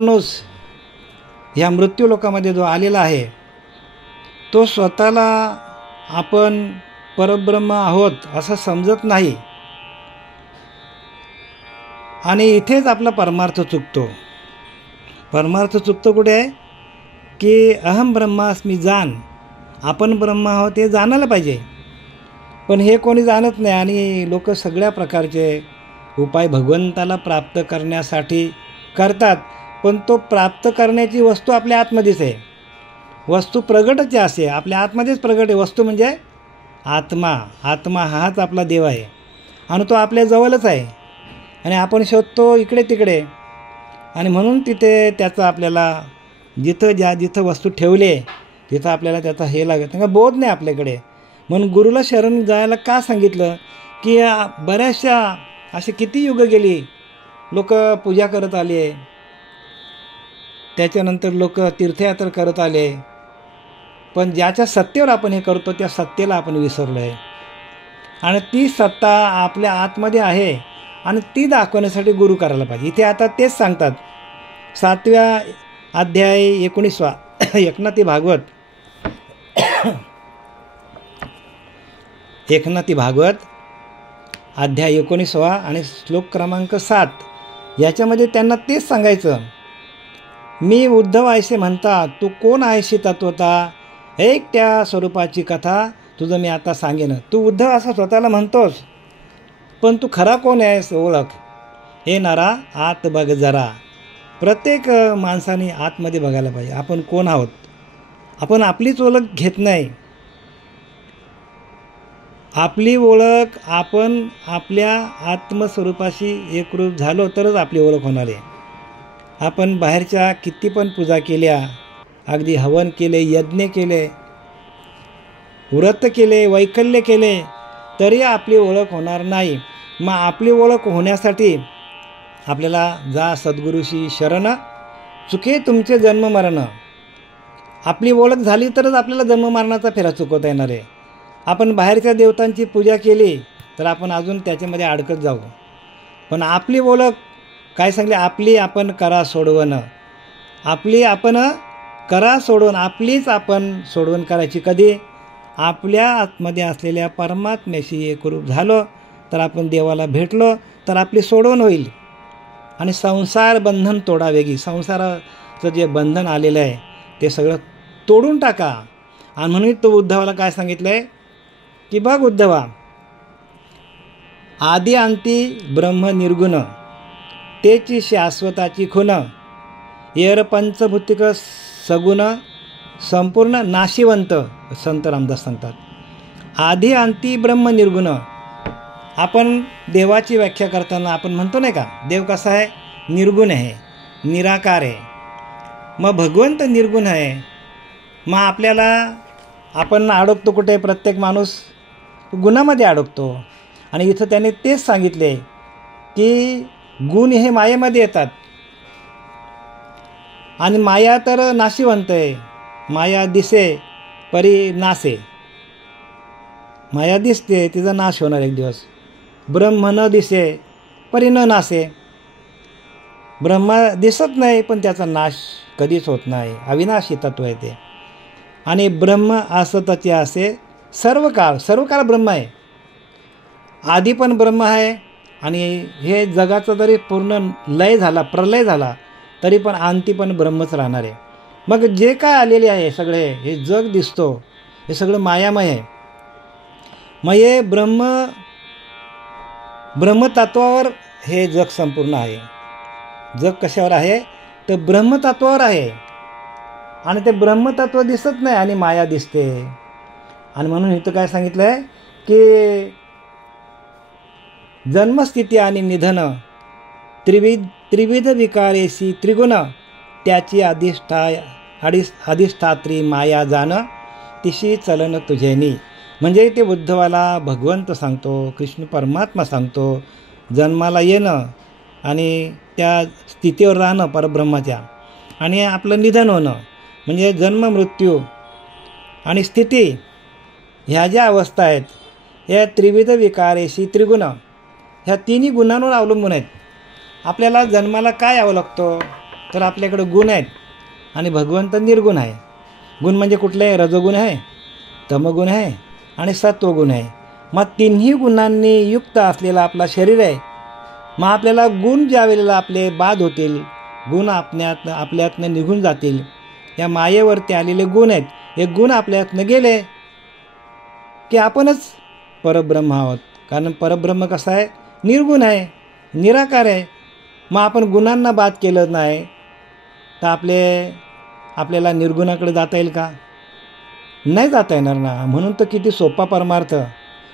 माणूस ह्या मृत्यू लोकामध्ये जो आलेला आहे तो स्वतःला आपण परब्रह्म आहोत असं समजत नाही आणि इथेच आपला परमार्थ चुकतो. परमार्थ चुकतो कुठे आहे की अहम ब्रह्मास्मी जाण, आपण ब्रह्म आहोत हे जाणायला पाहिजे, पण हे कोणी जाणत नाही. आणि लोक सगळ्या प्रकारचे उपाय भगवंताला प्राप्त करण्यासाठी करतात, पण तो प्राप्त करण्याची वस्तू आपल्या आतमध्येच आहे. वस्तू प्रगटच असे आपल्या आतमध्येच प्रगट आहे. वस्तू म्हणजे आत्मा. आत्मा हाच आपला देव आहे आणि तो आपल्या जवळच आहे आणि आपण शोधतो इकडे तिकडे. आणि म्हणून तिथे त्याचा आपल्याला जिथं वस्तू ठेवली तिथं आपल्याला त्याचा हे लागत नाही, बोध नाही आपल्याकडे. म्हणून गुरुला शरण जायला का सांगितलं की बऱ्याचशा असे किती युग गेली लोक पूजा करत आले, त्याच्यानंतर लोक तीर्थयात्रा करत आले, पण ज्याच्या सत्तेवर आपण हे करतो त्या सत्तेला आपण विसरलो आहे. आणि ती सत्ता आपल्या आतमध्ये आहे आणि ती दाखवण्यासाठी गुरु करायला पाहिजे. इथे आता तेच सांगतात 7व्या अध्याय 19 एकनाथी भागवत एकनाथी भागवत अध्याय 19 आणि श्लोक क्रमांक 7 याच्यामध्ये त्यांना तेच सांगायचं. मी उद्धव ऐसे म्हणता, तू कोण आहेशी तत्वता, एक त्या स्वरूपाची कथा तुझं मी आता सांगेन. तू उद्धव असं स्वतःला म्हणतोस, पण तू खरा कोण आहेस ओळख. हे नरा आत बघ जरा. प्रत्येक माणसाने आतमध्ये बघायला पाहिजे आपण कोण आहोत. आपण आपलीच ओळख घेत नाही. आपली ओळख आपण आपल्या आत्मस्वरूपाशी एकरूप झालो तरच आपली ओळख होणार आहे. आपण बाहेरच्या किती पण पूजा केल्या, अगदी हवन केले, यज्ञ केले, व्रत केले, वैकल्य केले, तरी आपली ओळख होणार नाही. मग आपली ओळख होण्यासाठी आपल्याला जा सद्गुरूशी शरण, चुके तुमचे जन्म मरण. आपली ओळख झाली तरच आपल्याला जन्म मरणाचा फेरा चुकवता येणार आहे. आपण बाहेरच्या देवतांची पूजा केली तर आपण अजून त्याच्यामध्ये अडकत जाऊ. पण आपली ओळख काय सांगली, आपली आपण करा सोडवण. आपली आपण करा सोडवण, आपलीच आपण सोडवण करायची. कधी आपल्या आतमध्ये असलेल्या परमात्म्याशी एकरूप झालो तर आपण देवाला भेटलो तर आपली सोडवण होईल. आणि संसार बंधन तोडा वेगळी. संसाराचं जे बंधन आलेलं आहे ते सगळं तोडून टाका. आणि म्हणून तो उद्धवाला काय सांगितलं आहे की बघ उद्धवा, आदी अंती ब्रह्म निर्गुण, तेची शाश्वताची खुन, येर पंचभूतिक सगुण, संपूर्ण नाशिवंत. संत रामदास सांगतात आधी अंती ब्रह्म निर्गुण. आपण देवाची व्याख्या करताना आपण म्हणतो नाही का, देव कसा आहे, निर्गुण आहे, निराकार आहे. मग भगवंत निर्गुण आहे. मग आपल्याला आपण अडकतो कुठे, प्रत्येक माणूस गुणामध्ये अडकतो. आणि इथं त्याने तेच सांगितले की गुण हे मायेमध्ये येतात आणि माया तर नाशिवंत आहे. माया दिसे परी नासे. माया दिसते, तिचा नाश होणार एक दिवस. ब्रह्म न दिसे परी न नासे. ब्रह्म दिसत नाही पण त्याचा नाश कधीच होत नाही. अविनाशी तत्व आहे ते. आणि ब्रह्म असतचे असे सर्व काळ ब्रह्म आहे. आधी पण ब्रह्म आहे आणि हे जगाचा जरी पूर्ण लय झाला, प्रलय झाला, तरी पण अंती पण ब्रह्मच राहणार आहे. मग जे काय आलेले आहे सगळे, हे जग दिसतो हे सगळं मायामय आहे. मग हे ब्रह्मतत्वावर हे जग संपूर्ण आहे. जग कशावर आहे तर ब्रह्मतत्वावर आहे. आणि ते ब्रह्मतत्व दिसत नाही आणि माया दिसते. आणि म्हणून इथं काय सांगितलं आहे की जन्मस्थिती आणि निधन, त्रिविध विकारेशी त्रिगुण, त्याची अधिष्ठात्री माया जाण, तिशी चलन तुझेनी. म्हणजे ते उद्धवाला भगवंत सांगतो, कृष्ण परमात्मा सांगतो, जन्माला येणं आणि त्या स्थितीवर राहणं परब्रह्माच्या, आणि आपलं निधन होणं म्हणजे जन्म मृत्यू आणि स्थिती, ह्या ज्या अवस्था आहेत या त्रिविध विकारेशी त्रिगुण, ह्या तिन्ही गुणांवर अवलंबून आहेत. आपल्याला जन्माला काय यावं लागतं, तर आपल्याकडे गुण आहेत आणि भगवंत निर्गुण आहे. गुण म्हणजे कुठले? रजोगुण आहे, तमगुण आहे आणि सत्वगुण आहे. मग तिन्ही गुणांनी युक्त असलेला आपला शरीर आहे. मग आपल्याला गुण ज्या वेळेला आपले बाद होतील, गुण आपल्यातनं निघून जातील, या मायेवरती आलेले गुण आहेत, हे गुण आपल्यातनं गेले की आपणच परब्रह्म आहोत. कारण परब्रह्म कसं आहे? निर्गुण आहे, निराकार आहे. मग आपण गुणांना बाद केलं नाही तर आपल्याला निर्गुणाकडे जाता येईल का? नाही जाता येणार ना. म्हणून तर किती सोपा परमार्थ,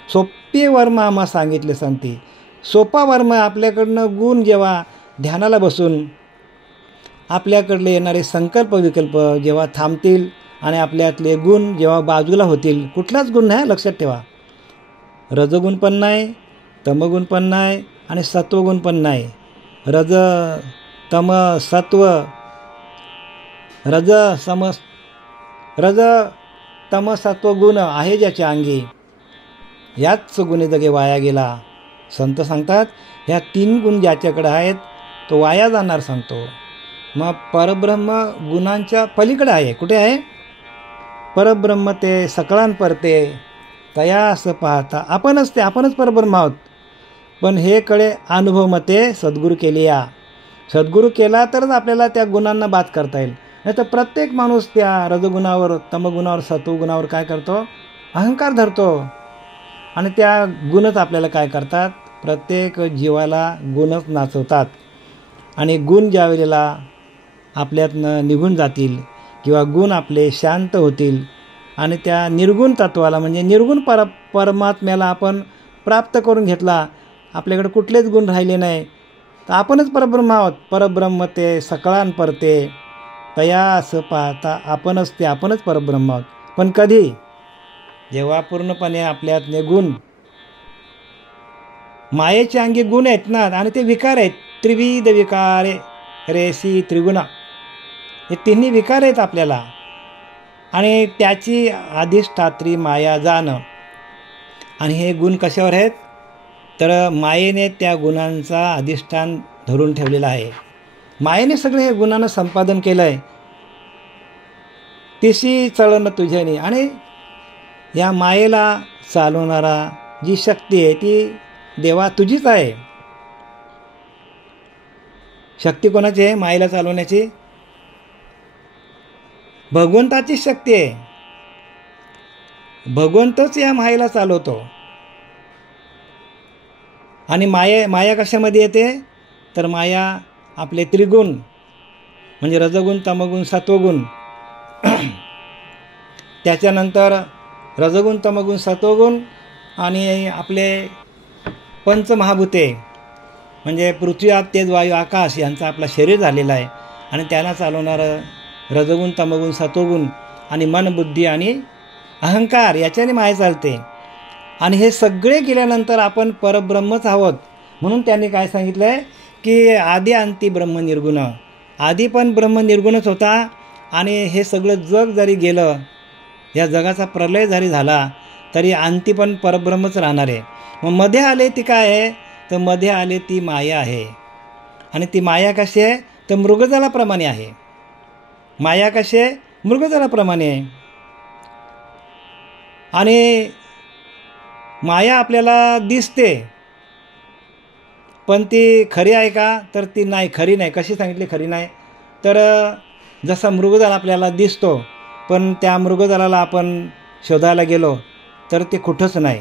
सोपे वर्म आम्हा सांगितले सांगते. सोपा वर्म आपल्याकडनं गुण जेव्हा ध्यानाला बसून आपल्याकडले येणारे संकल्प विकल्प जेव्हा थांबतील आणि आपल्यातले गुण जेव्हा बाजूला होतील, कुठलाच गुण नाही, लक्षात ठेवा. रजगुण पण नाही, तमगुण पण नाही आणि सत्वगुण पण नाही. रज तम सत्व, रज तम सत्व गुण आहे ज्याच्या अंगी, याच गुणे जगे वाया गेला. संत सांगतात ह्या 3 गुण ज्याच्याकडे आहेत तो वाया जाणार सांगतो. मग परब्रह्म गुणांच्या पलीकडे आहे. कुठे आहे? परब्रह्म ते सकळांपरते तया असं पाहता आपणच परब्रह्म आहोत. पण हे कळे अनुभव मते सद्गुरू केली या. सद्गुरू केला तरच आपल्याला त्या गुणांना बाद करता येईल. नाही तर प्रत्येक माणूस त्या रजगुणावर, तमगुणावर, सत्वगुणावर काय करतो? अहंकार धरतो. आणि त्या गुणच आपल्याला काय करतात? प्रत्येक जीवाला गुणच नाचवतात. आणि गुण ज्या वेळेला आपल्यातनं निघून जातील किंवा गुण आपले शांत होतील आणि त्या निर्गुण तत्वाला म्हणजे निर्गुण परमात्म्याला आपण प्राप्त करून घेतला, आपल्याकडे कुठलेच गुण राहिले नाही, तर आपणच परब्रह्म आहोत. परब्रह्म ते सकळांपरते तया असं पाहता आपणच परब्रह्म आहोत. पण कधी? जेव्हा पूर्णपणे आपल्यातले गुण, मायेच्या अंगी गुण आहेत ना, आणि ते विकार आहेत. त्रिविध विकारे रेसी त्रिगुणा, हे तिन्ही विकार आहेत आपल्याला. आणि त्याची अधिष्ठात्री माया जाणं. आणि हे गुण कशावर आहेत? तर मायेने त्या गुणांचा अधिष्ठान धरून ठेवलेला आहे. मायेने सगळे हे गुणांना संपादन केलं आहे. तिशी चळण तुझ्याने. आणि या मायेला चालवणारा जी शक्ती आहे ती देवा तुझीच आहे. शक्ती कोणाची आहे मायेला चालवण्याची? भगवंताची शक्ती आहे. भगवंतच या मायेला चालवतो. आणि माया कशामध्ये येते? तर माया आपले त्रिगुण म्हणजे रजगुण, तमगुण, सत्वगुण, त्याच्यानंतर रजगुण, तमगुण, सत्वगुण आणि आपले पंचमहाभूते म्हणजे पृथ्वी, आप, तेज, वायू, आकाश यांचं आपलं शरीर झालेलं आहे. आणि त्यांना चालवणारं रजगुण, तमगुण, सत्वगुण आणि मन, बुद्धी आणि अहंकार याच्याने माया चालते. आणि हे सगळे गेल्यानंतर आपण परब्रह्मच आहोत. म्हणून त्यांनी काय सांगितलं आहे की आदी अंती ब्रह्म निर्गुण. आधी पण ब्रह्म निर्गुणच होता. आणि हे सगळं जग जरी गेलं, या जगाचा प्रलय जरी झाला, तरी अंती पण परब्रह्मच राहणार आहे. मग मध्ये आले ती काय आहे? तर मध्ये आले ती माया आहे. आणि ती माया कशी आहे? तर मृगजलाप्रमाणे आहे. माया कशी आहे? मृगजलाप्रमाणे आहे. आणि माया आपल्याला दिसते, पण ती खरी आहे का? तर ती नाही, खरी नाही. कशी सांगितली खरी नाही? तर जसा मृगजल आपल्याला दिसतो, पण त्या मृगजलाला आपण शोधायला गेलो तर ते कुठंच नाही.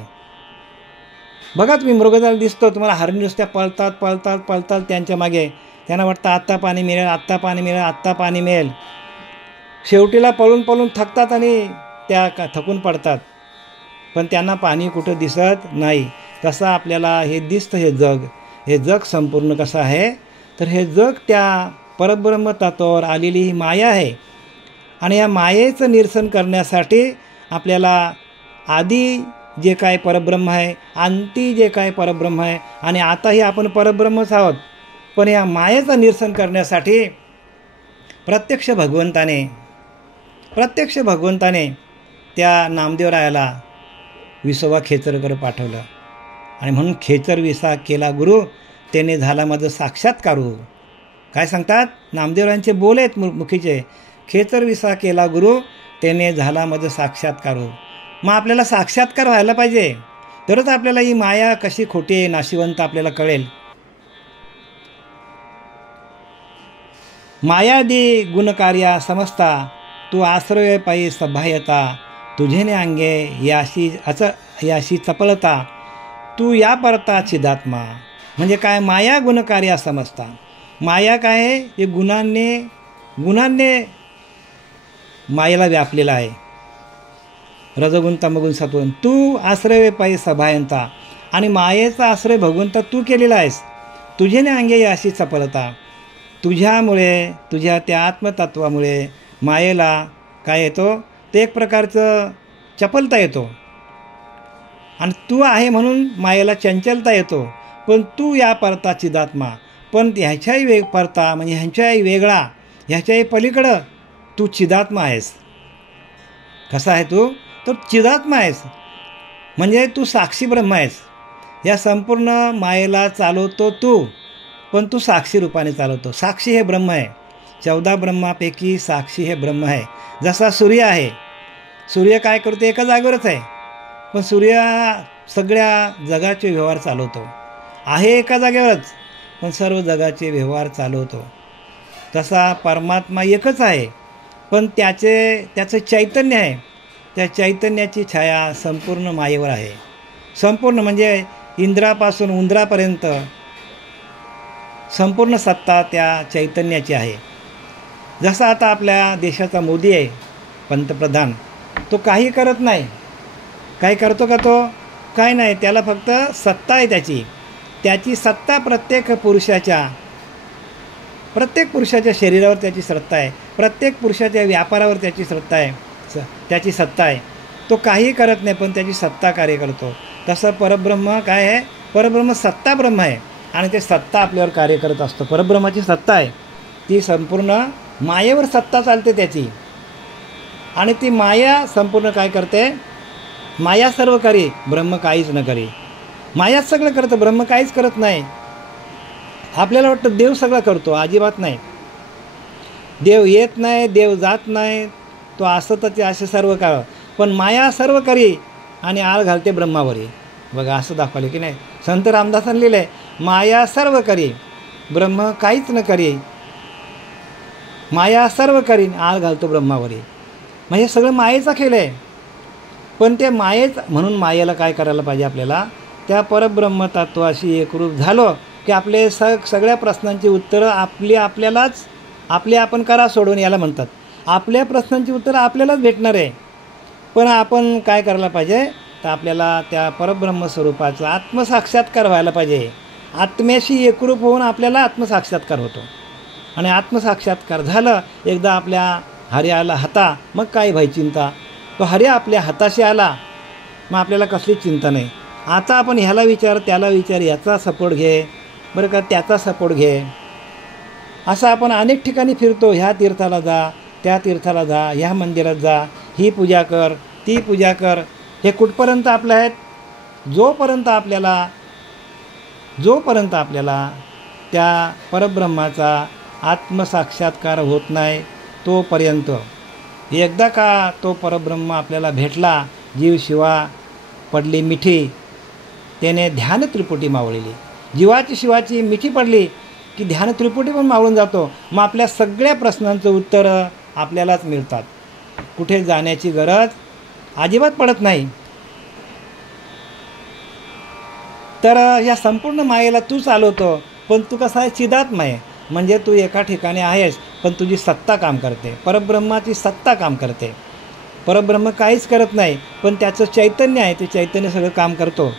बघा तुम्ही, मृगजल दिसतो तुम्हाला, हरिण नुसत्या पळतात पळतात पळतात त्यांच्या मागे. त्यांना वाटतं आत्ता पाणी मिळेल, आत्ता पाणी मिळेल, आत्ता पाणी मिळेल. शेवटीला पळून पळून थकतात आणि त्या थकून पडतात, पण त्यांना पाणी कुठं दिसत नाही. तसं आपल्याला हे दिसतं. हे जग संपूर्ण कसं आहे? तर हे जग त्या परब्रह्म तत्वावर आलेली ही माया आहे. आणि या मायेचं निरसन करण्यासाठी आपल्याला आधी जे काय परब्रह्म आहे, अंती जे काय परब्रह्म आहे, आणि आताही आपण परब्रह्मच आहोत. पण या मायेचं निरसन करण्यासाठी प्रत्यक्ष भगवंताने त्या नामदेवरायाला विसोबा खेचरकडे पाठवलं. आणि म्हणून खेचर विसा केला गुरु, त्याने झाला माझं साक्षात्कारू. काय सांगतात? नामदेवरांचे बोल आहेत मुखीचे, खेचर विसा केला गुरु, त्याने झाला मज साक्षात्कार. मग आपल्याला साक्षात्कार व्हायला पाहिजे, तरच आपल्याला ही माया कशी खोटी आहे, नाशिवंत आपल्याला कळेल. मायादी गुणकार्या समजता, तू आश्रय पायी सभायता, तुझेने अंगे याशी चपलता, तू या परता चिदात्मा. म्हणजे काय? माया गुणकार्या समजता. माया काय आहे? हे गुणांनी मायेला व्यापलेला आहे. रजगुण तमगुण सत्वगुण. तू आश्रय पायी सभायंता, आणि मायेचा आश्रय भगवंता तू केलेला आहेस. तुझेने अंगे याशी चपलता. तुझ्यामुळे, तुझ्या त्या आत्मतत्वामुळे मायेला काय येतो? ते एक प्रकारचं चपलता येतो. आणि तू आहे म्हणून मायेला चंचलता येतो. पण तू या परता चिदात्मा. पण ह्याच्याही परता म्हणजे ह्यांच्याही वेगळा, ह्याच्याही पलीकडं तू चिदात्मा आहेस. कसा आहे तू? तर चिदात्मा आहेस. म्हणजे तू साक्षी ब्रह्म आहेस. या संपूर्ण मायेला चालवतो तू, पण तू साक्षी रूपाने चालवतो. साक्षी हे ब्रह्म आहे. 14 ब्रह्मापैकी साक्षी हे ब्रह्म आहे. जसा सूर्य आहे, सूर्य काय करतो? एका जागेवरच आहे, पण सूर्य सगळ्या जगाचे व्यवहार चालवतो. आहे एका जागेवरच, पण सर्व जगाचे व्यवहार चालवतो. तसा परमात्मा एकच आहे, पण त्याचं चैतन्य आहे. त्या चैतन्याची छाया संपूर्ण मायेवर आहे. संपूर्ण म्हणजे इंद्रापासून उंदरापर्यंत संपूर्ण सत्ता त्या चैतन्याची आहे. जसा आता आपल्या देशाचा मोदी आहे पंतप्रधान, तो काही करत नाही. काय करतो का तो? काय नाही. त्याला फक्त सत्ता आहे त्याची सत्ता प्रत्येक पुरुषाच्या शरीरावर त्याची सत्ता आहे. प्रत्येक पुरुषाच्या व्यापारावर त्याची सत्ता आहे. तो काही करत नाही, पण त्याची सत्ता कार्य करतो. तसं परब्रह्म काय आहे? परब्रह्म सत्ता ब्रह्म आहे, आणि ते सत्ता आपल्यावर कार्य करत असतो. परब्रह्माची सत्ता आहे ती संपूर्ण मायेवर सत्ता चालते त्याची. आणि ती माया संपूर्ण काय करते? माया सर्व करी, ब्रह्म काहीच न करी. मायाच सगळं करतं, ब्रह्म काहीच करत नाही. आपल्याला वाटतं देव सगळं करतो, अजिबात नाही. देव येत नाही, देव जात नाही, तो असतच असे सर्व काळ. पण माया सर्व करी आणि आळ घालते ब्रह्मावरी. बघा, असं दाखवले की नाही? संत रामदासांनी लिहिलं आहे, माया सर्व करी, ब्रह्म काहीच न करी. माया सर्व करीन, आळ घालतो ब्रह्मावरी. म्हणजे सगळं मायेचा खेळ आहे. पण ते म्हणून मायेला काय करायला पाहिजे? आपल्याला त्या परब्रह्म तत्वाशी एकरूप झालो की आपले सगळ्या प्रश्नांची उत्तरं आपण करा सोडून, याला म्हणतात. आपल्या प्रश्नांची उत्तरं आपल्यालाच भेटणार आहे. पण आपण काय करायला पाहिजे? तर आपल्याला त्या परब्रह्म स्वरूपाचा आत्मसाक्षात्कार व्हायला पाहिजे. आत्म्याशी एकरूप होऊन आपल्याला आत्मसाक्षात्कार होतो. आणि आत्मसाक्षात्कार झालं एकदा, आपल्या हरी आला हाता, मग काय भाई चिंता. तो हरी आपल्या हाताशी आला, मग आपल्याला कसलीच चिंता नाही. आता आपण ह्याला विचार, त्याला विचार, याचा सपोर्ट घे, बरं का, त्याचा सपोर्ट घे. असं आपण अनेक ठिकाणी फिरतो. ह्या तीर्थाला जा, त्या तीर्थाला जा, ह्या मंदिरात जा, ही पूजा कर, ती पूजा कर. हे कुठपर्यंत आपलं आहेत? जोपर्यंत आपल्याला त्या परब्रह्माचा आत्मसाक्षात्कार होत नाही तोपर्यंत. एकदा का तो परब्रह्म आपल्याला भेटला, जीव शिवा पडली मिठी, त्याने ध्यान त्रिपुटी मावळली. जीवाची शिवाची मिठी पडली की ध्यान त्रिपुटी पण मावळून जातो. मग आपल्या सगळ्या प्रश्नांचं उत्तर आपल्यालाच मिळतात. कुठे जाण्याची गरज अजिबात पडत नाही. तर या संपूर्ण मायेला तू चालवतो, पण तू कसा आहे? चिदात्मा आहे. म्हणजे तू एका ठिकाणी आहेस, पण तुझी सत्ता काम करते. परब्रह्माची सत्ता काम करते. परब्रह्म काहीच करत नाही, पण त्याचं चैतन्य आहे, ते चैतन्य सगळं काम करतो.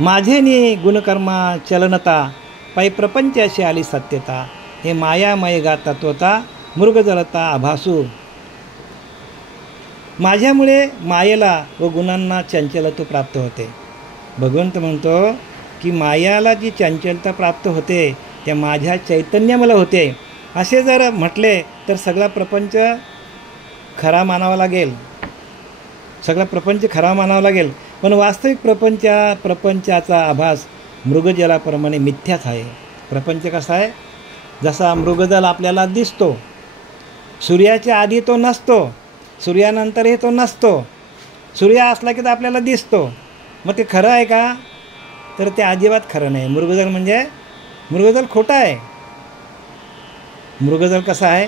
माझेनी गुणकर्मा चलनता, पायी प्रपंचाशी आली सत्यता, हे मायामय गाता तोता, मृग जळता आभासू. माझ्यामुळे मायेला व गुणांना चंचलता प्राप्त होते. भगवंत म्हणतो की मायाला जी चंचलता प्राप्त होते, त्या माझ्या चैतन्यामुळे होते. असे जर म्हटले तर सगळा प्रपंच खरा मानावा लागेल, सगळा प्रपंच खरा मानावा लागेल. पण वास्तविक प्रपंचाचा आभास मृगजलाप्रमाणे मिथ्याच आहे. प्रपंच कसा आहे? जसा मृगजल आपल्याला दिसतो, सूर्याच्या आधी तो नसतो, सूर्यानंतरही तो नसतो, सूर्य असला की तर आपल्याला दिसतो. मग ते खरं आहे का? तर ते अजिबात खरं नाही. मृगजल खोटं आहे. मृगजल कसं आहे?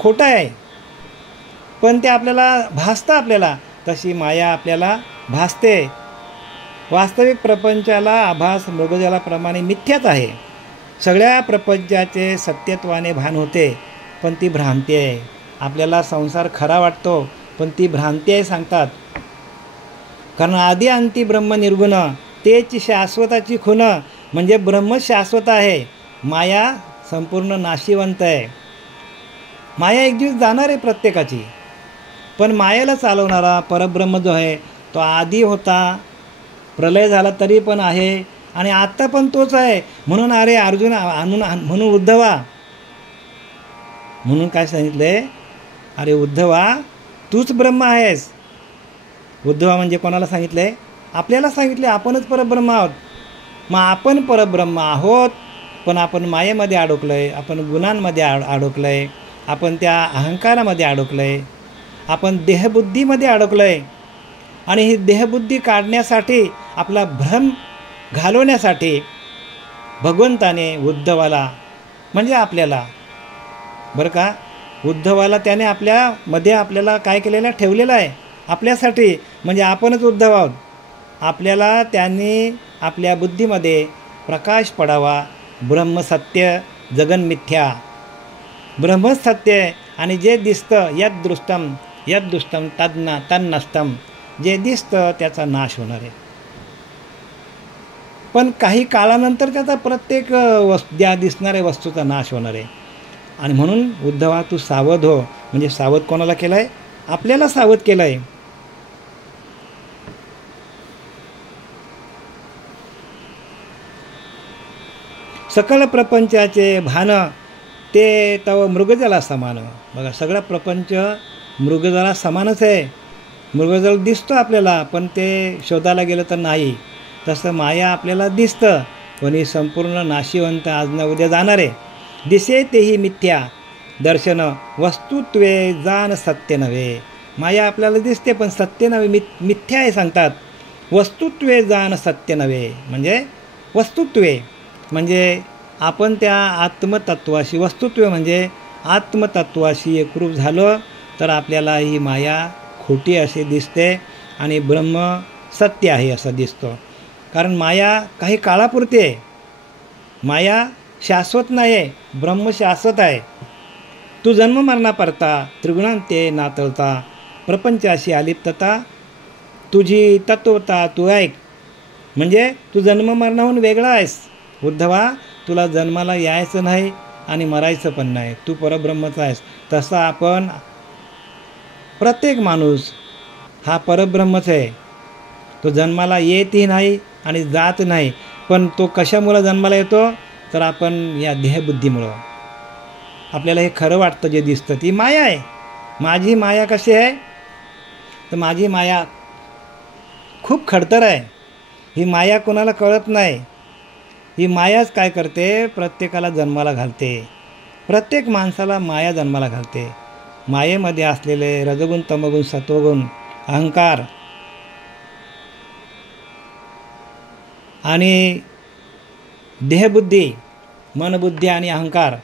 खोटं आहे. पण ते आपल्याला भासतं. आपल्याला तशी माया आपल्याला भासते. वास्तविक प्रपंचाला आभास मृगजलाप्रमाणे मिथ्याच आहे. सगळ्या प्रपंचाचे सत्यत्वाने भान होते, पण ती भ्रांती आहे. आपल्याला संसार खरा वाटतो, पण ती भ्रांती आहे सांगतात. कारण आदी अंती ब्रह्म निर्गुण, तेच शाश्वताची खूण. म्हणजे ब्रह्म शाश्वत आहे, माया संपूर्ण नाशिवंत आहे. माया एक दिवस जाणार आहे प्रत्येकाची, पण मायेला चालवणारा परब्रह्म जो आहे तो आधी होता, प्रलय झाला तरी पण आहे, आणि आत्ता पण तोच आहे. म्हणून अरे अर्जुन, म्हणून उद्धवा, म्हणून काय सांगितलंय? अरे उद्धवा, तूच ब्रह्म आहेस. उद्धवा म्हणजे कोणाला सांगितलंय? आपल्याला सांगितले. आपणच परब्रह्म आहोत. मग आपण परब्रह्म आहोत, पण आपण मायेमध्ये अडकलोय, आपण गुणांमध्ये अडकलोय, आपण त्या अहंकारामध्ये अडकलोय, आपण देहबुद्धीमध्ये अडकलोय. आणि ही देहबुद्धी काढण्यासाठी, आपला भ्रम घालवण्यासाठी भगवंताने उद्धवाला, म्हणजे आपल्याला, बरं का, उद्धवाला त्याने आपल्यामध्ये आपल्याला काय केलेलं, ठेवलेलं आहे आपल्यासाठी. म्हणजे आपणच उद्धव आहोत. आपल्याला त्यांनी आपल्या बुद्धीमध्ये प्रकाश पडावा. ब्रह्मसत्य जगन्मिथ्या, ब्रह्मच सत्य आहे. आणि जे दिसतं यद दुष्टम तन्नष्टम, जे दिसतं त्याचा नाश होणार आहे. पण काही काळानंतर त्याचा प्रत्येक ज्या दिसणाऱ्या वस्तूचा नाश होणार आहे. आणि म्हणून उद्धवा तू सावध हो. म्हणजे सावध कोणाला केलं आहे? आपल्याला सावध केलं आहे. सकल प्रपंचाचे भान ते तव मृगजला समान. बघा, सगळा प्रपंच मृगजला समानच आहे. मृगजल दिसतो आपल्याला, पण ते शोधायला गेलं तर नाही. तसं माया आपल्याला दिसतं, पण ही संपूर्ण नाशिवंत, आज ना उद्या जाणार आहे. दिसे तेही मिथ्या दर्शन, वस्तुत्वे जाण सत्य नव्हे. माया आपल्याला दिसते, पण सत्य नव्हे, मिथ्या आहे सांगतात. वस्तुत्वे जाण सत्य नव्हे, म्हणजे वस्तुत्वे म्हणजे आपण त्या आत्मतत्वाशी, वस्तुत्व म्हणजे आत्मतत्वाशी एकरूप झालो तर आपल्याला ही माया खोटी असे दिसते आणि ब्रह्म सत्य आहे असं दिसतो. कारण माया काही काळापुरती आहे. माया शाश्वत नाही आहे, ब्रह्म शाश्वत आहे. तू जन्म मरणा परता, त्रिगुणांते नातळता, प्रपंचाशी अलिप्तता, तुझी तत्वता तू ऐक. म्हणजे तू जन्म मरणाहून वेगळा आहेस. उद्धवा, तुला जन्माला यायचं नाही आणि मरायचं पण नाही, तू परब्रह्मच आहेस. तसा आपण प्रत्येक माणूस हा परब्रह्मच आहे. तो जन्माला येतही नाही आणि जात नाही. पण तो कशामुळं जन्माला येतो? तर आपण या देहबुद्धीमुळं. आपल्याला हे खरं वाटतं, जे दिसतं ती माया आहे. माझी माया कशी आहे? तर माझी माया खूप खडतर आहे. ही माया कोणाला कळत नाही. ही मायाच काय करते? प्रत्येकाला जन्माला घालते. प्रत्येक माणसाला माया जन्माला घालते. मायेमध्ये असलेले रजगुण, तमगुण, सत्वगुण, अहंकार आणि देहबुद्धी, मनबुद्धी आणि अहंकार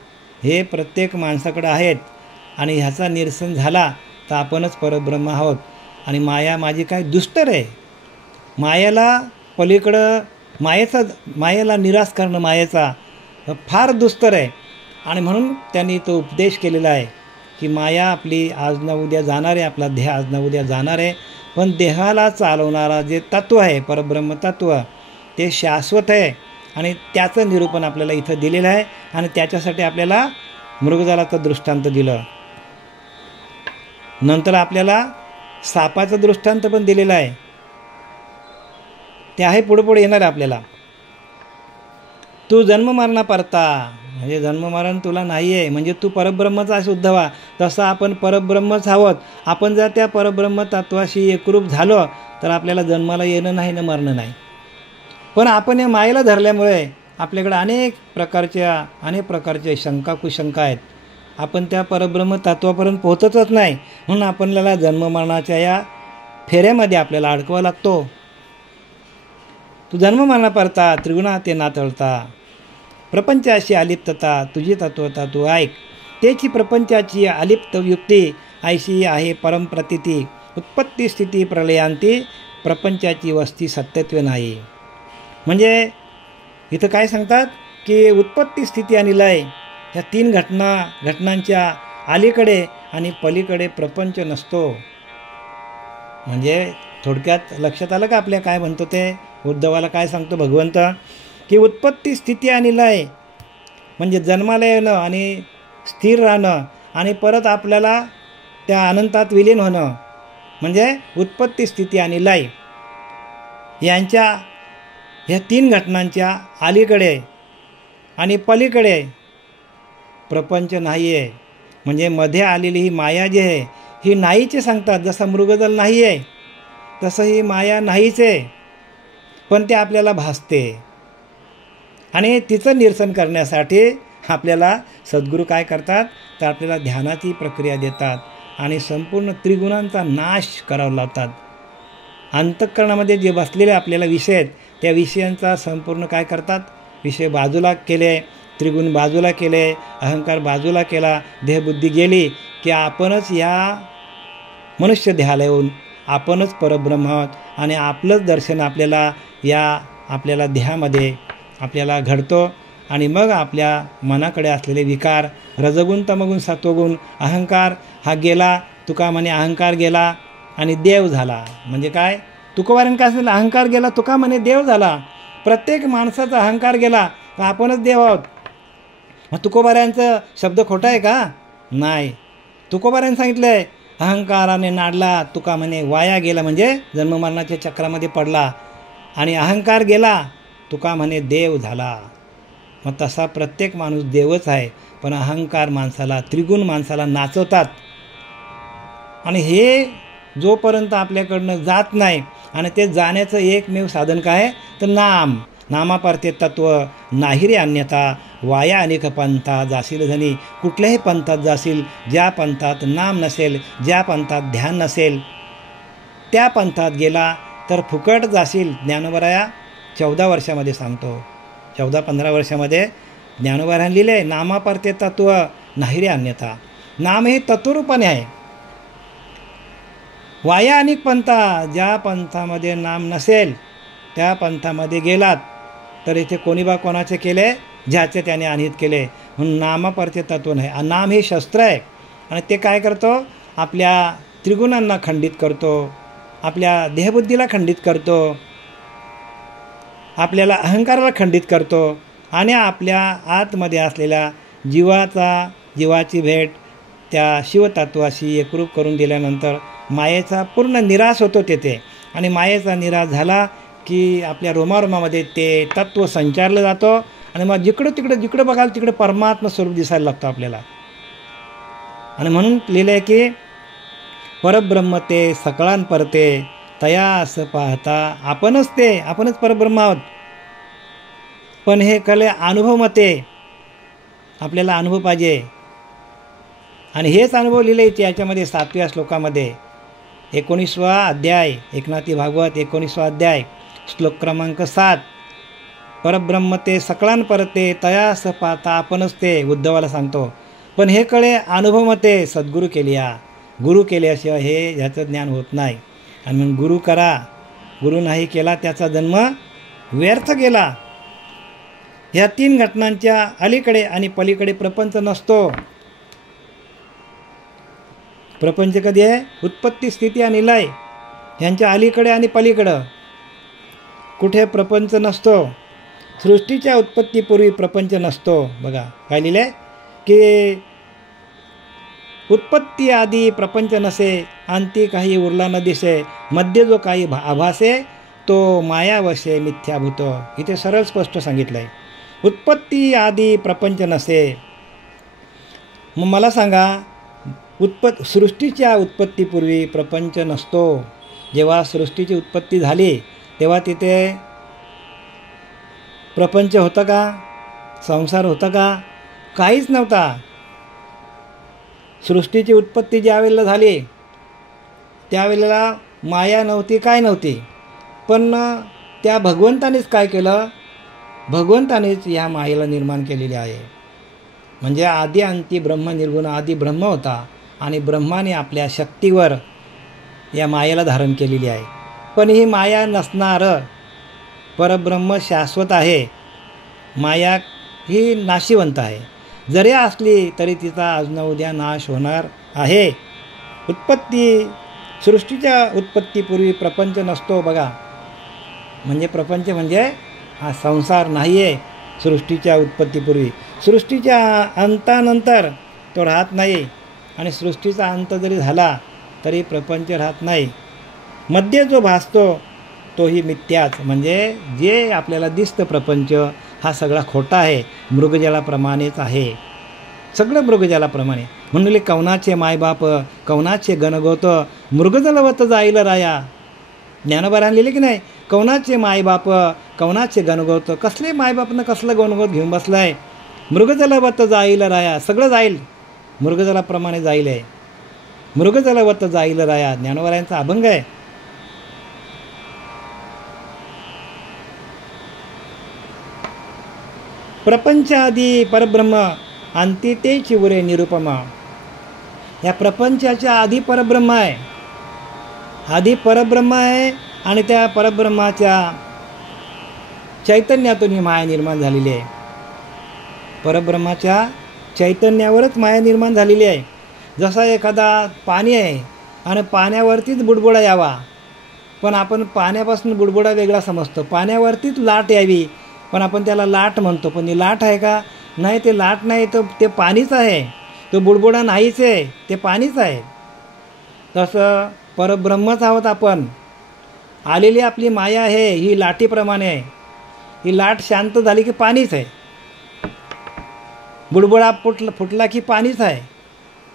हे प्रत्येक माणसाकडे आहेत. आणि ह्याचा निरसन झाला तर आपणच परब्रह्म आहोत. आणि माया माझी काय दुस्तर आहे. मायेला पलीकडं, मायेला निराश करणं मायेचा फार दुस्तर आहे. आणि म्हणून त्यांनी तो उपदेश केलेला आहे की माया आपली आज ना उद्या जाणार आहे, आपला देह आज ना उद्या जाणार आहे. पण देहाला चालवणारा जे तत्व आहे, परब्रह्म तत्व, ते शाश्वत आहे. आणि त्याचं निरूपण आपल्याला इथं दिलेलं आहे. आणि त्याच्यासाठी आपल्याला मृगजलाचं दृष्टांत दिलं. नंतर आपल्याला सापाचं दृष्टांत पण दिलेलं आहे. ते आहे पुढे येणार आहे आपल्याला. तू जन्म मरणा परता, म्हणजे जन्म मरण तुला नाही आहे, म्हणजे तू परब्रह्मच आहेस उद्धवा. तसं आपण परब्रह्मच आहोत. आपण जर त्या परब्रह्म तत्वाशी एकरूप झालो तर आपल्याला जन्माला येणं नाही ना मरणं नाही. पण आपण या मायेला धरल्यामुळे आपल्याकडे अनेक प्रकारच्या शंका कुशंका आहेत. आपण त्या परब्रह्म तत्वापर्यंत पोहोचतच नाही, म्हणून आपल्याला जन्ममरणाच्या या फेऱ्यामध्ये आपल्याला अडकवा लागतो. तू जन्ममरणा परता त्रिगुणाते नातळता, प्रपंचाशी अलिप्तता तुझी तत्वता तू ऐक. तेची प्रपंचाची अलिप्त युक्ती ऐशी आहे परमप्रतीती. उत्पत्ती स्थिती प्रलयांती प्रपंचाची वस्ती सत्यत्व नाही. म्हणजे इथं काय सांगतात की उत्पत्ती स्थिती आणि लय ह्या 3 घटनांच्या अलीकडे आणि पलीकडे प्रपंच नसतो. म्हणजे थोडक्यात लक्षात आलं का आपल्या काय म्हणतो ते उद्धवाला काय सांगतो भगवंत, की उत्पत्ती स्थिती आणि लय म्हणजे जन्माला येणं आणि स्थिर राहणं आणि परत आपल्याला त्या अनंतात विलीन होणं, म्हणजे उत्पत्ती स्थिती आणि लय यांच्या ह्या 3 घटनांच्या अलीकडे आणि पलीकडे प्रपंच नाही आहे. म्हणजे मध्ये आलेली ही माया जी आहे ही नाहीचे सांगतात. जसं मृगजल नाही आहे तसं ही माया नाहीच आहे, पण ते आपल्याला भासते. आणि तिचं निरसन करण्यासाठी आपल्याला सद्गुरू काय करतात तर आपल्याला ध्यानाची प्रक्रिया देतात आणि संपूर्ण त्रिगुणांचा नाश करावा लावतात. अंतःकरणामध्ये जे बसलेले आपल्याला विषय आहेत त्या विषयांचा संपूर्ण काय करतात, विषय बाजूला केले, त्रिगुण बाजूला केले, अहंकार बाजूला केला, देहबुद्धी गेली की आपणच या मनुष्य देहाला येऊन आपणच परब्रह्म आहोत आणि आपलंच दर्शन आपल्याला देहामध्ये आपल्याला घडतो. आणि मग आपल्या मनाकडे असलेले विकार रजगुण तमगुण सत्वगुण अहंकार हा गेला. तुका म्हणे अहंकार गेला आणि देव झाला. म्हणजे काय तुकोबारायण काय सांगितलं, अहंकार गेला तुका म्हणे देव झाला. प्रत्येक माणसाचा अहंकार गेला तर आपणच देव आहोत. मग तुकोबारायांचं शब्द खोटा आहे का? नाही. तुकोबारायण सांगितलं आहे अहंकाराने नाडला तुका म्हणे वाया गेला, म्हणजे जन्ममरणाच्या चक्रामध्ये पडला आणि अहंकार गेला तुका म्हणे देव झाला. मग तसा प्रत्येक माणूस देवच आहे, पण अहंकार माणसाला त्रिगुण माणसाला नाचवतात. आणि हे जोपर्यंत आपल्याकडनं जात नाही आणि ते जाण्याचं एकमेव साधन काय तर नामापार्थे तत्व नाही रे अन्यथा. वाया अनेक पंथा जाशील धनी, कुठल्याही पंथात जाशील ज्या पंथात नाम नसेल, ज्या पंथात ध्यान नसेल, त्या पंथात गेला तर फुकट जाशील. ज्ञानोबराया 14 वर्षामध्ये सांगतो, 14-15 वर्षामध्ये ज्ञानोबरायाने लिहिले नामापार्थे तत्व नाही रे अन्यथा. नाम हे तत्वरूपाने आहे. वाया अनेक पंथा, ज्या पंथामध्ये नाम नसेल त्या पंथामध्ये गेलात तर इथे कोणी बा कोणाचे केले, ज्याचे त्याने अनित केले. म्हणून नामापार्थे तत्व नाही. नाम हे शस्त्र आहे आणि ते काय करतो, आपल्या त्रिगुणांना खंडित करतो, आपल्या देहबुद्धीला खंडित करतो, आपल्याला अहंकाराला खंडित करतो आणि आपल्या आतमध्ये असलेल्या जीवाची भेट त्या शिवतत्वाशी एकरूप करून दिल्यानंतर मायेचा पूर्ण निराश होतो तेथे. आणि मायेचा निराश झाला की आपल्या रोमारोमामध्ये ते तत्व संचारलं जातं आणि मग जिकडं बघाल तिकडे परमात्मा स्वरूप दिसायला लागतो आपल्याला. आणि म्हणून लिहिलं आहे की परब्रह्म ते सकळान परते तया असं पाहता आपणच परब्रह्म आहोत. पण हे कले अनुभव मते, आपल्याला अनुभव पाहिजे. आणि हेच अनुभव लिहिले याच्यामध्ये 7व्या श्लोकामध्ये 19वा अध्याय एकनाथी भागवत 19वा अध्याय श्लोक क्रमांक 7. परब्रह्म ते सकळान परते तया असं पाहता आपणच ते उद्धवाला सांगतो. पण हे कळे अनुभव मते सद्गुरू केलिया, गुरु केल्याशिवाय ह्याचं ज्ञान होत नाही. आणि मग गुरु करा, गुरु नाही केला त्याचा जन्म व्यर्थ गेला. ह्या 3 घटनांच्या अलीकडे आणि पलीकडे प्रपंच नसतो. प्रपंच कधी आहे, उत्पत्ती स्थिती आणि लय ह्यांच्या अलीकडे आणि पलीकडं कुठे प्रपंच नसतो. सृष्टीच्या उत्पत्तीपूर्वी प्रपंच नसतो. बघा काय लिहिले की उत्पत्ती आधी प्रपंच नसे, अंती काही उरला न दिसे, मध्ये जो काही आभासे तो मायावशे मिथ्याभूत. इथे सरळ स्पष्ट सांगितलं आहे उत्पत्ती आधी प्रपंच नसे. मग मला सांगा सृष्टीच्या उत्पत्तीपूर्वी प्रपंच नसतो. जेव्हा सृष्टीची उत्पत्ती झाली तेव्हा तिथे प्रपंच होतं का? संसार होता का? काहीच नव्हता. सृष्टीची उत्पत्ती ज्या वेळेला झाली त्यावेळेला माया नव्हती, काय नव्हती. पण त्या भगवंतानेच काय केलं? भगवंतानेच या मायेला निर्माण केलेली आहे. म्हणजे आदी अंती ब्रह्म निर्गुण आदी ब्रह्म होता आणि ब्रह्माने आपल्या शक्तीवर या मायेला धारण केलेली आहे. पण ही माया नसणार, परब्रह्म शाश्वत आहे. माया ही नाशिवंत आहे. जरी असली तरी तिचा आज न उद्या नाश होणार आहे. उत्पत्ती, सृष्टीच्या उत्पत्तीपूर्वी प्रपंच नसतो बघा. म्हणजे प्रपंच म्हणजे हा संसार नाही आहे. सृष्टीच्या उत्पत्तीपूर्वी, सृष्टीच्या अंतानंतर तो राहत नाही. आणि सृष्टीचा अंत जरी झाला तरी प्रपंच राहत नाही. मध्ये जो भासतो तोही मिथ्याच. म्हणजे जे आपल्याला दिसतं प्रपंच हा सगळा खोटा आहे. मृगजलाप्रमाणेच आहे, सगळं मृगजलाप्रमाणे. म्हणले कवनाचे मायबाप कवनाचे गणगोत मृगजलवत जाईल राया. ज्ञानोबाराने लिहिले की नाही, कवनाचे मायबाप कवनाचे गणगोत. कसले मायबापनं कसलं गणगोत घेऊन बसलाय? मृगजलवत जाईल राया. सगळं जाईल, मृगजलाप्रमाणे जाईल आहे. मृगजलवत जाईल राया ज्ञानोबारायांचा अभंग आहे. प्रपंच आदी परब्रह्म अंती ते चिवरे निरुपमा. या प्रपंचाच्या आधी परब्रह्म आहे, आधी परब्रह्म आहे. आणि त्या परब्रह्माच्या चैतन्यातून ही माया निर्माण झालेली आहे. परब्रह्माच्या चैतन्यावरच माया निर्माण झालेली आहे. जसा एखादा पाणी आहे आणि पाण्यावरतीच बुडबुडा यावा, पण आपण पाण्यापासून बुडबुडा वेगळा समजतो. पाण्यावरतीच लाट यावी, पण आपण त्याला लाट म्हणतो. पण ही लाट आहे का? नाही, ते लाट नाही, तर ते पाणीच आहे. तो बुडबुडा नाहीच आहे, ते पाणीच आहे. तसं परब्रह्मच आहोत आपण. आलेली आपली माया आहे ही लाटीप्रमाणे आहे. ही लाट शांत झाली की पाणीच आहे. बुडबुडा फुटला की पाणीच आहे.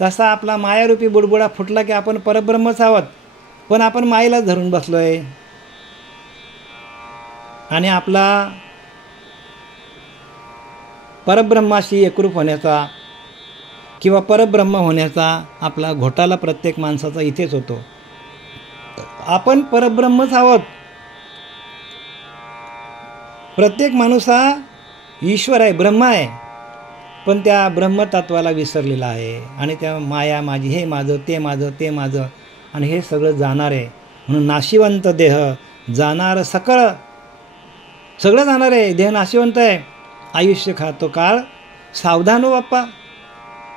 तसा आपला मायारूपी बुडबुडा फुटला की आपण परब्रह्मच आहोत. पण आपण मायेलाच धरून बसलो आहे. आणि आपला परब्रह्माशी एकरूप होण्याचा किंवा परब्रह्म होण्याचा आपला घोटाळा प्रत्येक माणसाचा इथेच होतो. आपण परब्रह्मच आहोत. प्रत्येक माणूस हा ईश्वर आहे, ब्रह्म आहे. पण त्या ब्रह्मतत्वाला विसरलेला आहे. आणि त्या माया माझी, हे माझं, ते माझं, ते माझं, आणि हे सगळं जाणार आहे. म्हणून नाशिवंत देह जाणार सकळ, सगळं जाणार आहे. देह नाशिवंत आहे. आयुष्य खातो काळ सावधान हो बाप्पा,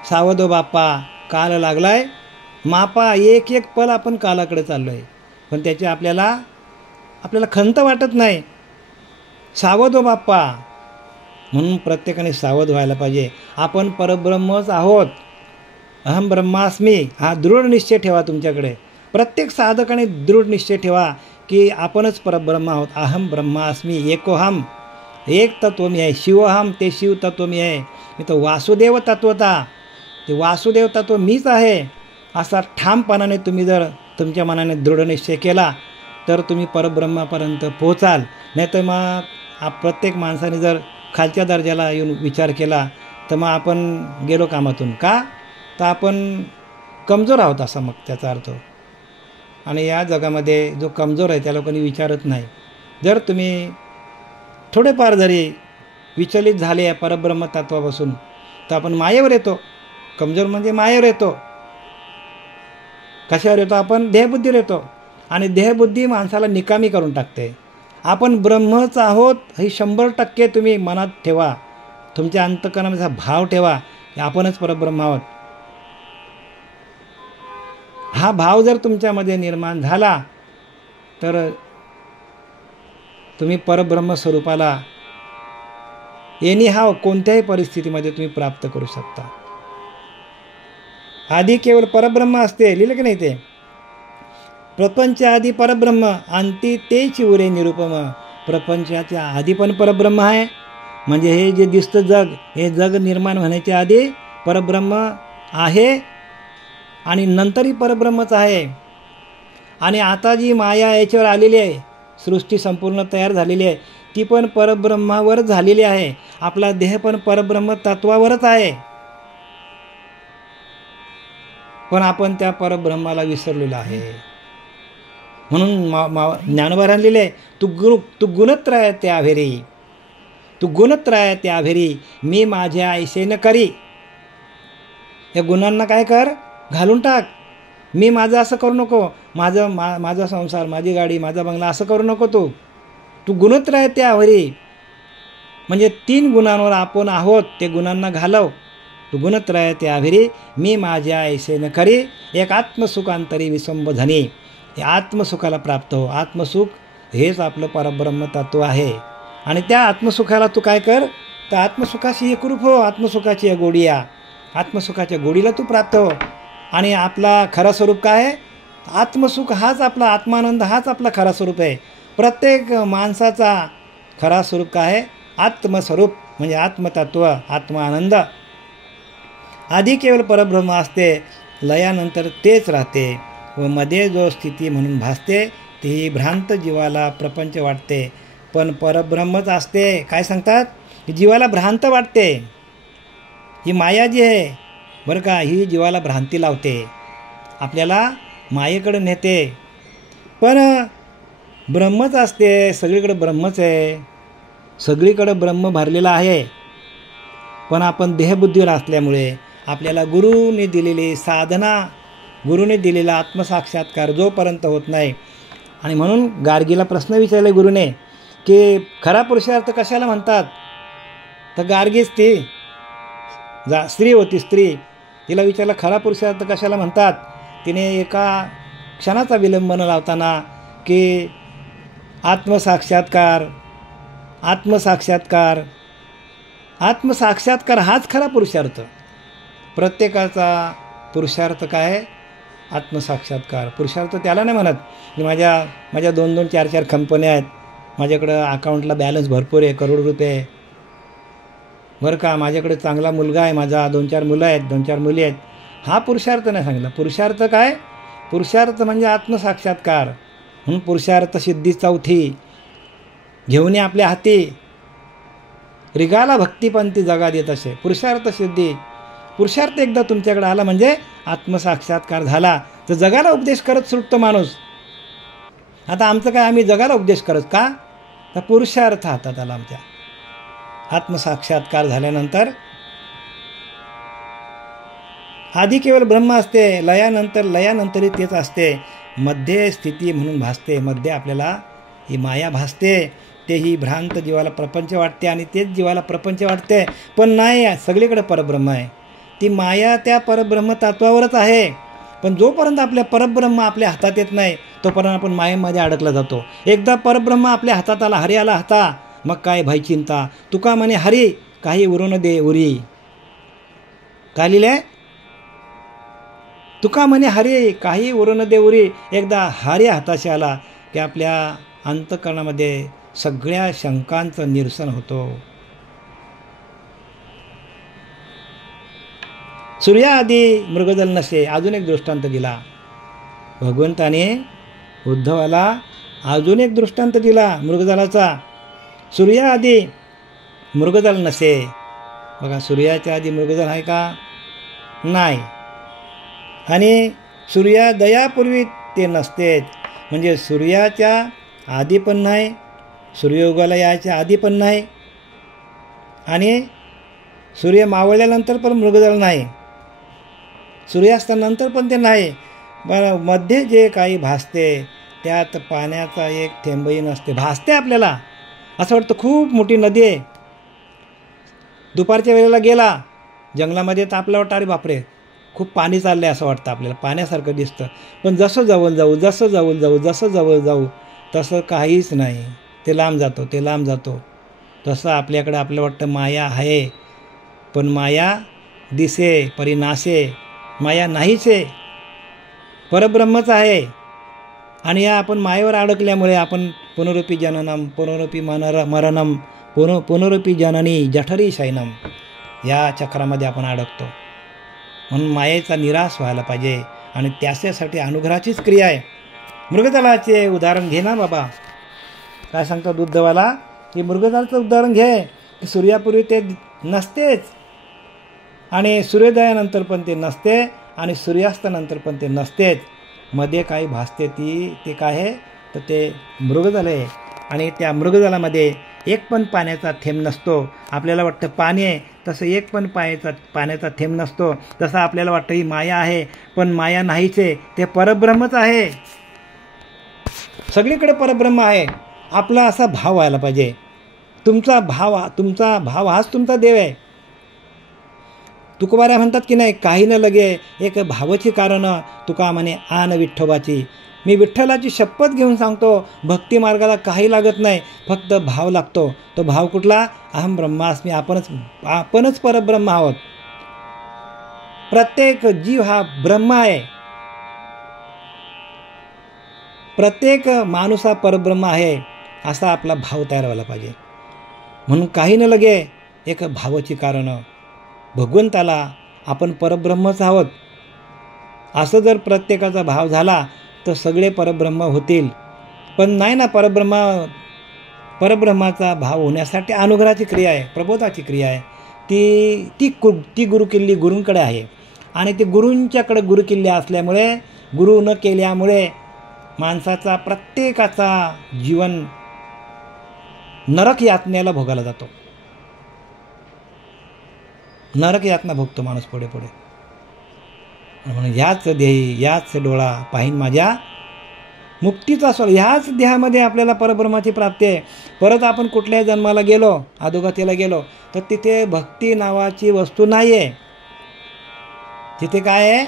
सावध हो बाप्पा, काल लागलाय मापा. एक एक पल आपण कालाकडे चाललो आहे, पण त्याची आपल्याला खंत वाटत नाही. सावध हो बाप्पा. म्हणून प्रत्येकाने सावध व्हायला पाहिजे. आपण परब्रह्मच आहोत. अहम ब्रह्मास्मी हा दृढ निश्चय ठेवा तुमच्याकडे. प्रत्येक साधकाने दृढ निश्चय ठेवा की आपणच परब्रह्म आहोत. अहम ब्रह्मास्मी एकोहम, एक तत्व मी आहे. शिवहम, ते शिव तत्व मी आहे. मी तर वासुदेव तत्वता, ते वासुदेव तत्व मीच आहे. असा ठामपणाने तुम्ही जर तुमच्या मनाने दृढ निश्चय केला तर तुम्ही परब्रह्मापर्यंत पोहोचाल. नाही तर मग प्रत्येक माणसाने जर खालच्या दर्जाला येऊन विचार केला तर मग आपण गेलो कामातून. का? तर आपण कमजोर आहोत असा मग त्याचा अर्थ. आणि या जगामध्ये जो कमजोर आहे त्याला कोणी विचारत नाही. जर तुम्ही थोडेफार जरी विचलित झाले या परब्रह्म तत्वापासून तर आपण मायेवर येतो. कमजोर म्हणजे मायेवर येतो. कशावर येतो? आपण देहबुद्धीवर येतो. आणि देहबुद्धी माणसाला निकामी करून टाकते. आपण ब्रह्मच आहोत ही 100% तुम्ही मनात ठेवा. तुमच्या अंतःकरणाचा भाव ठेवा की आपणच परब्रह्म आहोत. हा भाव जर तुमच्यामध्ये निर्माण झाला तर तुम्ही परब्रह्म स्वरूपाला एनीहाव कोणत्याही परिस्थितीमध्ये तुम्ही प्राप्त करू शकता. आधी केवळ परब्रह्म असते, लिहिलं की नाही ते? प्रपंच आधी परब्रह्म अंती ते चिवरे निरुपम. प्रपंचाच्या आधी पण परब्रह्म आहे. म्हणजे हे जे दिसतं जग, हे जग निर्माण होण्याच्या आधी परब्रह्म आहे आणि नंतरही परब्रह्मच आहे. आणि आता जी माया याच्यावर आलेली आहे, सृष्टी संपूर्ण तयार झालेली आहे, ती पण परब्रह्मावर झालेली आहे. आपला देह पण परब्रह्म तत्वावरच आहे, पण आपण त्या परब्रह्माला विसरलेलो आहे. म्हणून ज्ञानोबारान लिहिले, तू गुणत्रय त्या भेरी, तू गुणत्रय त्या भेरी, मी माझ्या ऐसेन करी. या गुणांना काय कर, घालून टाक. मी माझं असं करू नको, माझा संसार, माझी गाडी, माझा बंगला असं करू नको. तू गुणत्रय त्या भेरी, म्हणजे 3 गुणांवर आपण आहोत, ते गुणांना घालव. तू गुणत्रय त्या भेरी, मी माझ्या ऐसेन करी. एक आत्मसुखांतरी विसंबधनी, हे आत्मसुखाला प्राप्त हो. आत्मसुख हेच आपलं परब्रह्म तत्व आहे. आणि त्या आत्मसुखाला तू काय कर, तर आत्मसुखाशी एकरूप हो. आत्मसुखाची गोडी या, आत्मसुखाच्या गोडीला तू प्राप्त हो. आणि आपला खरं स्वरूप काय आहे, आत्मसुख हाच आपला, आत्मानंद हाच आपला खरा स्वरूप आहे. प्रत्येक माणसाचा खरा स्वरूप काय आहे, आत्मस्वरूप म्हणजे आत्मतत्व, आत्मानंद. आधी केवळ परब्रह्म असते, लयानंतर तेच राहते व मध्ये जो स्थिती म्हणून भासते, तीही भ्रांत जीवाला प्रपंच वाटते. पण परब्रह्मच असते, काय सांगतात, जीवाला भ्रांत वाटते. ही माया जी आहे बरं का, ही जीवाला भ्रांती लावते, आपल्याला मायेकडे नेते. पण ब्रह्मच असते, सगळीकडे ब्रह्मच आहे, सगळीकडे ब्रह्म भरलेला आहे. पण आपण देहबुद्धीवर असल्यामुळे आपल्याला गुरुने दिलेली साधना, गुरुने दिलेला आत्मसाक्षात्कार जोपर्यंत होत नाही. आणि म्हणून गार्गीला प्रश्न विचारले गुरुने की खरा पुरुषार्थ कशाला म्हणतात. तर गार्गीच ती स्त्री होती, स्त्री, तिला विचारलं खरा पुरुषार्थ कशाला म्हणतात. तिने एका क्षणाचा विलंब न लावताना की आत्मसाक्षात्कार, आत्मसाक्षात्कार, आत्मसाक्षात्कार हाच खरा पुरुषार्थ. प्रत्येकाचा पुरुषार्थ काय आहे, आत्मसाक्षात्कार. पुरुषार्थ त्याला नाही म्हणत की माझ्या 2-2, 4-4 कंपन्या आहेत, माझ्याकडं अकाउंटला बॅलन्स भरपूर आहे, करोड रुपये बरं का, माझ्याकडे चांगला मुलगा आहे, माझा 2-4 मुलं आहेत, 2-4 मुली आहेत. हा पुरुषार्थ नाही सांगितला. पुरुषार्थ काय, पुरुषार्थ म्हणजे आत्मसाक्षात्कार. म्हणून पुरुषार्थ सिद्धी 4थी घेऊन आपल्या हाती, रिगाला भक्तिपंथी जगा देत असे. पुरुषार्थ सिद्धी, पुरुषार्थ एकदा तुमच्याकडे आला म्हणजे आत्मसाक्षात्कार झाला. तर जगाला उपदेश करत सुटतो माणूस. आता आमचं काय, आम्ही जगाला उपदेश करत का, तर पुरुषार्थ हातात आला आमच्या. आत्मसाक्षात्कार झाल्यानंतर आधी केवळ ब्रह्म असते, लयानंतरही तेच असते. मध्ये स्थिती म्हणून भासते, मध्ये आपल्याला ही माया भासते. तेही भ्रांत जीवाला प्रपंच वाटते आणि तेच जीवाला प्रपंच वाटते. पण नाही, सगळीकडे परब्रह्म आहे. ती माया त्या परब्रह्म तत्वावरच आहे. पण जोपर्यंत आपल्या परब्रह्म आपल्या हातात येत नाही तोपर्यंत आपण मायेमध्ये अडकला जातो. एकदा परब्रह्म आपल्या हातात आला, हरी आला हाता, मग काय भय चिंता. तुका म्हणे हरी काही उरून दे उरी. काय लिहिले, तुका म्हणे हरी काही उरून दे उरी. एकदा हरी हाताशी आला की आपल्या अंतःकरणामध्ये सगळ्या शंकांचं निरसन होतो. सूर्याआधी मृगजल नसे. अजून एक दृष्टांत दिला भगवंताने उद्धवाला, अजून एक दृष्टांत दिला मृगजलाचा. सूर्याआधी मृगजल नसे. बघा, सूर्याच्या आधी मृगजल आहे का, नाही. आणि सूर्योदयापूर्वी ते नसतेच. म्हणजे सूर्याच्या आधी पण नाही, सूर्योगाला यायच्या आधी पण नाही, आणि सूर्य मावळल्यानंतर पण मृगजल नाही, सूर्यास्तानंतर पण ते नाही. बरं, मध्ये जे काही भासते त्यात पाण्याचा एक थेंबही नसते. भासते आपल्याला असं वाटतं खूप मोठी नदी आहे. दुपारच्या वेळेला गेला जंगलामध्ये तर आपल्याला वाटतं अरे बापरे खूप पाणी चाललं आहे असं वाटतं, आपल्याला पाण्यासारखं दिसतं. पण जसं जवळ जाऊ तसं काहीच नाही. ते लांब जातो. तसं आपल्याकडे आपल्याला वाटतं माया आहे, पण माया दिसे परी नासे. माया नाहीच आहे, परब्रह्मच आहे. आणि या आपण मायेवर अडकल्यामुळे आपण पुनरुपी जननम, पुनरुपी मरणम, पुनरुपी जननी जठरी शयनम या चक्रामध्ये आपण अडकतो. म्हणून मायेचा निराश व्हायला पाहिजे आणि त्याच्यासाठी अनुग्रहाचीच क्रिया आहे. मृगजलाचे उदाहरण घे ना बाबा. काय सांगतात उद्धवाला, हे मृगजळाचं उदाहरण घे की सूर्यापूर्वी ते नसतेच आणि सूर्योदयानंतर पण ते नसते आणि सूर्यास्तानंतर पण ते नसतेच. मध्ये काही भासते ते काय आहे तर ते मृगजळ आहे. आणि त्या मृगजळामध्ये एक पण पाण्याचा थेंब नसतो. आपल्याला वाटतं पाणी आहे, तसं एक पण पाण्याचा थेंब नसतो. तसं आपल्याला वाटतं ही माया आहे, पण माया नाहीच आहे, ते परब्रह्मच आहे. सगळीकडे परब्रह्म आहे. आपला असा भाव व्हायला पाहिजे. तुमचा भाव हाच तुमचा देव आहे. तुकोबाऱ्या म्हणतात की नाही, काही न लगे एक भावाची कारण तुका म्हणे आन विठ्ठोबाची. मी विठ्ठलाची शपथ घेऊन सांगतो, भक्ती मार्गाला काही लागत नाही, फक्त भाव लागतो. तो भाव कुठला? अहम ब्रह्मास्मी, आपणच परब्रह्म आहोत. प्रत्येक जीव हा ब्रह्म आहे. प्रत्येक माणूस हा परब्रह्म आहे, असा आपला भाव तयार व्हायला पाहिजे. म्हणून काही न लगे एक भावाची कारण भगवंताला आपण परब्रह्मच आहोत, असं जर प्रत्येकाचा भाव झाला तर सगळे परब्रह्म होतील. पण नाही ना, परब्रह्माचा भाव होण्यासाठी अनुग्रहाची क्रिया आहे, प्रबोधाची क्रिया आहे. ती गुरुकिल्ली गुरूंकडे आहे. आणि ती गुरूंच्याकडे गुरुकिल्ली असल्यामुळे, गुरु न केल्यामुळे माणसाचा प्रत्येकाचा जीवन नरक यातनेला भोगायला जातो. नरक यातना भोगतो माणूस पुढे पुढे. म्हणून ह्याच देही याच डोळा पाहीन माझ्या मुक्तीचा स्वर. ह्याच देहामध्ये आपल्याला परब्रह्माची प्राप्ती आहे. परत आपण कुठल्याही जन्माला गेलो, अधोगतीला गेलो, तर तिथे भक्ती नावाची वस्तू नाही आहे. तिथे काय आहे?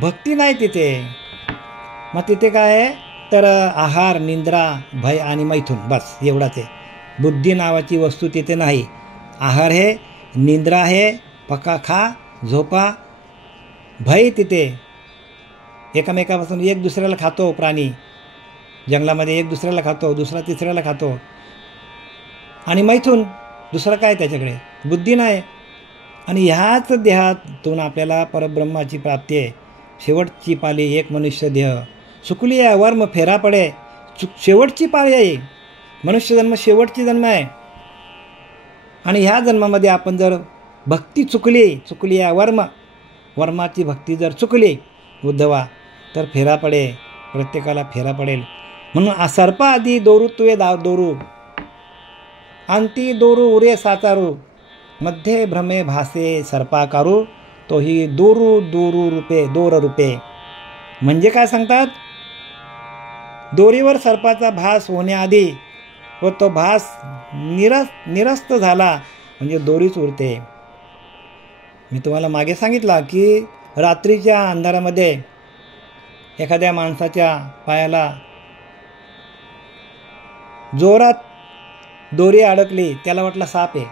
भक्ती नाही तिथे. मग तिथे काय आहे तर आहार, निद्रा, भय आणि मैथुन, बस एवढाच आहे. बुद्धी नावाची वस्तू तिथे नाही. आहार आहे, निद्रा आहे, पका खा, झोपा. भय तिथे एकमेकापासून एक दुसऱ्याला खातो प्राणी, जंगलामध्ये एक दुसऱ्याला खातो, दुसरा तिसऱ्याला खातो. आणि मैथून, दुसरं काय त्याच्याकडे? बुद्धी नाही. आणि ह्याच देहातून आपल्याला परब्रह्माची प्राप्ती आहे. शेवटची पाली एक मनुष्य देह, चुकली आहे वर्म फेरा पडे. शेवटची पाळी आहे मनुष्य जन्म, शेवटची जन्म आहे. आणि ह्या जन्मामध्ये आपण जर भक्ती चुकली आहे वर्माची भक्ती जर चुकली उद्धवा, तर फेरा पडे, प्रत्येकाला फेरा पडेल. म्हणून सर्पा आधी दोरू तुये दोरू, अंती दोरू उरे साचारू, मध्ये भ्रमे भासे सर्पाकारू, तोही दोर रूपे. म्हणजे काय सांगतात? दोरीवर सर्पाचा भास होण्याआधी व तो भास निरस्त झाला म्हणजे दोरीच उरते. मी तुम्हाला मागे सांगितला की रात्रीच्या अंधारामध्ये एखाद्या माणसाच्या पायाला जोरात दोरी अडकली, त्याला वाटला साप आहे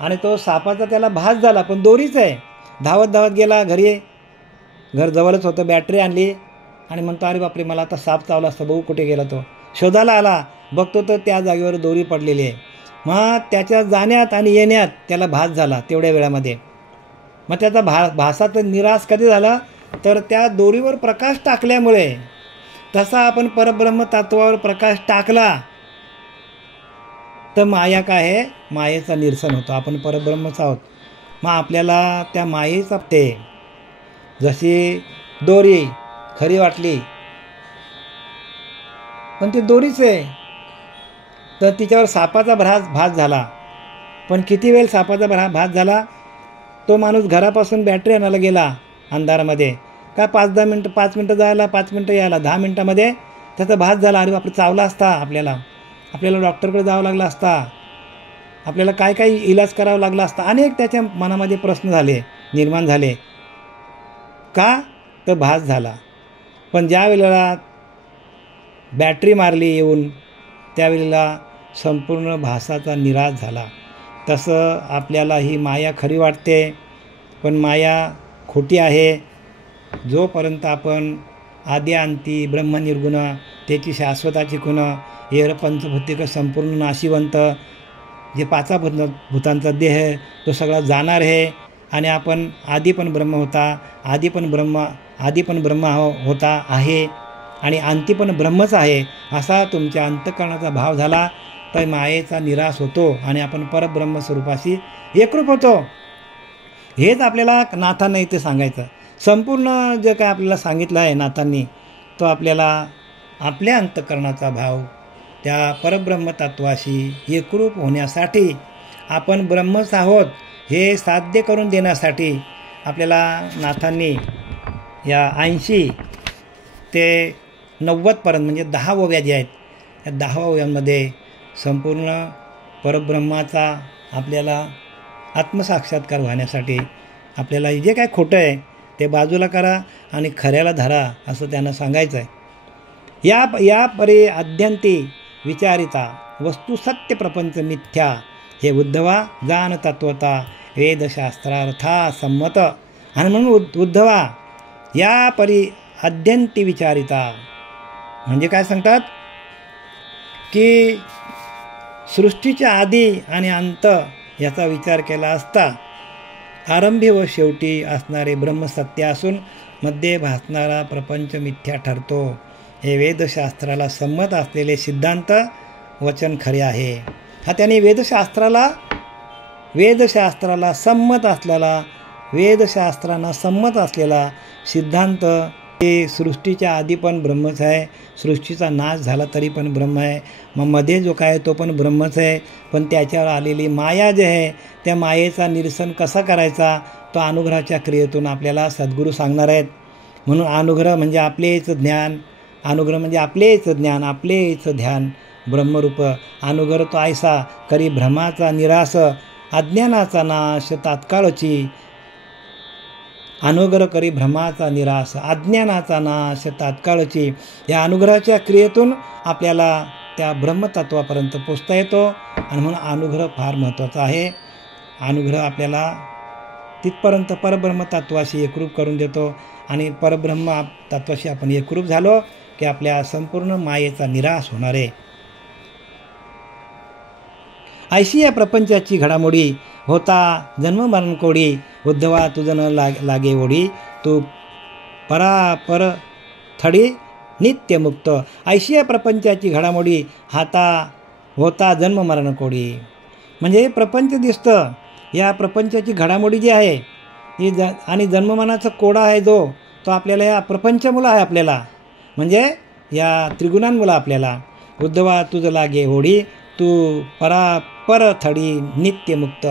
आणि तो सापाचा त्याला भास झाला, पण दोरीच आहे. धावत गेला घरी, घर जवळच होतं, बॅटरी आणली आणि म्हणतो अरे बापरे, मला आता साप चावला असता, बघू कुठे गेला. तो शोधायला आला, बघतो तर त्या जागेवर दोरी पडलेली आहे. मग त्याच्या जाण्यात आणि येण्यात त्याला भास झाला तेवढ्या वेळामध्ये. मग त्याचा भासाचा निराश कधी झाला तर त्या दोरीवर प्रकाश टाकल्यामुळे. तसा आपण परब्रह्म तत्वावर प्रकाश टाकला तर माया काय आहे? मायेचा निरसन होतो. आपण परब्रह्मच आहोत. मग आपल्याला त्या मायेचा ते जशी दोरी खरी वाटली, पण ती दोरीच आहे. तर तिच्यावर सापाचा भास झाला. पण किती वेळ सापाचा भास झाला? तो माणूस घरापासून बॅटरी आणायला गेला अंधारामध्ये, का 5-10 मिनटं, 5 मिनटं जायला, 5 मिनटं यायला, 10 मिनटामध्ये त्याचा भास झाला. अरे बापरे, चावला असता आपल्याला डॉक्टरकडे जावं लागलं असता, आपल्याला काय इलाज करावा लागला असता. अनेक त्याच्या मनामध्ये प्रश्न निर्माण झाले. का? तर भास झाला. पण ज्या वेळेला बॅटरी मारली येऊन, त्यावेळेला संपूर्ण भासाचा निराश झाला. तसं आपल्याला ही माया खरी वाटते, पण माया खोटी आहे. जोपर्यंत आपण आदी अंती ब्रह्मनिर्गुण, त्याची शाश्वताची गुण, एरं पंचभौतिक संपूर्ण नाशिवंत, जे 5 भूतांचा देह तो सगळा जाणार आहे. आणि आपण आधी पण ब्रह्म होता आहे आणि अंती पण ब्रह्मच आहे, असा तुमच्या अंतःकरणाचा भाव झाला तर मायेचा निराश होतो आणि आपण परब्रह्म स्वरूपाशी एकरूप होतो. हेच आपल्याला नाथांना इथे सांगायचं. संपूर्ण जे काय आपल्याला सांगितलं आहे नाथांनी, तो आपल्याला आपल्या अंतःकरणाचा भाव त्या परब्रह्म तत्वाशी एकरूप होण्यासाठी, आपण ब्रह्मच आहोत हे साध्य करून देण्यासाठी आपल्याला नाथांनी या 80 ते 90पर्यंत म्हणजे 10 ओव्या ज्या आहेत, या 10 ओव्यांमध्ये संपूर्ण परब्रह्माचा आपल्याला आत्मसाक्षात्कार होण्यासाठी आपल्याला जे काय खोटं आहे ते बाजूला करा आणि खऱ्याला धरा असं त्यांना सांगायचं आहे. या परी अद्यंती विचारिता वस्तू सत्य प्रपंच मिथ्या, हे उद्धवा जान तत्वता वेदशास्त्रार्था संमत. आणि म्हणून उद्धवा या परी अद्यंती विचारिता म्हणजे काय सांगतात की सृष्टीच्या आधी आणि अंत याचा विचार केला असता आरंभी व शेवटी असणारे ब्रह्मसत्य असून मध्ये भासणारा प्रपंच मिथ्या ठरतो. हे वेदशास्त्राला संमत असलेले सिद्धांत वचन खरे आहे. हा त्याने वेदशास्त्रांना संमत असलेला सिद्धांत, ते सृष्टीच्या आधी पण ब्रह्मच आहे, सृष्टीचा नाश झाला तरी पण ब्रह्म आहे, मग मध्ये जो काय तो पण ब्रह्मच आहे. पण त्याच्यावर आलेली माया जे आहे त्या मायेचा निरसन कसा करायचा तो अनुग्रहाच्या क्रियेतून आपल्याला सद्गुरू सांगणार आहेत. म्हणून अनुग्रह म्हणजे आपलेच ज्ञान, अनुग्रह म्हणजे आपलेच ज्ञान, आपलेच ध्यान ब्रह्मरूप. अनुग्रह तो ऐसा करी भ्रमाचा निराश, अज्ञानाचा नाश तात्काळची. अनुग्रह करी भ्रमाचा निराश, अज्ञानाचा नाश तात्काळची. या अनुग्रहाच्या क्रियेतून आपल्याला त्या ब्रह्मतत्वापर्यंत पोचता येतो. आणि म्हणून अनुग्रह फार महत्त्वाचा आहे. अनुग्रह आपल्याला तिथपर्यंत परब्रह्म तत्वाशी एकरूप करून देतो. आणि परब्रह्म तत्वाशी आपण एकरूप झालो की आपल्या संपूर्ण मायेचा निराश होणार आहे. ऐशी या प्रपंचाची घडामोडी होता जन्म मरण कोडी, उद्धवा तुझं न लागे ओढी, तू परापर थडी नित्यमुक्त. ऐशी या प्रपंचाची घडामोडी होता जन्म मरण कोडी. म्हणजे हे प्रपंच दिसतं, या प्रपंचाची घडामोडी जी आहे ही आणि जन्ममरणाचा कोडा आहे जो, तो आपल्याला या प्रपंचमुळं आहे. आपल्याला म्हणजे या त्रिगुणांमुळं आपल्याला. उद्धवा तुझं लागे होडी, तू परापर थडी नित्यमुक्त.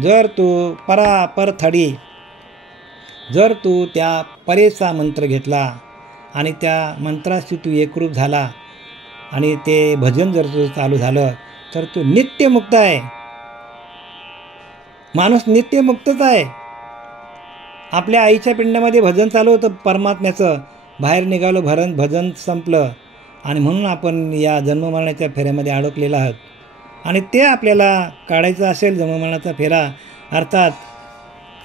जर तू त्या परेचा मंत्र घेतला आणि त्या मंत्राशी तू एकरूप झाला आणि ते भजन जर तुझं चालू झालं तर तू नित्यमुक्त आहे. माणूस नित्यमुक्तच आहे. आपल्या आईच्या पिंडामध्ये भजन चालू होतं परमात्म्याचं, बाहेर निघालो भजन संपलं आणि म्हणून आपण या जन्ममरणाच्या फेऱ्यामध्ये अडकलेलो आहोत. आणि ते आपल्याला काढायचं असेल जन्ममरणाचा फेरा, अर्थात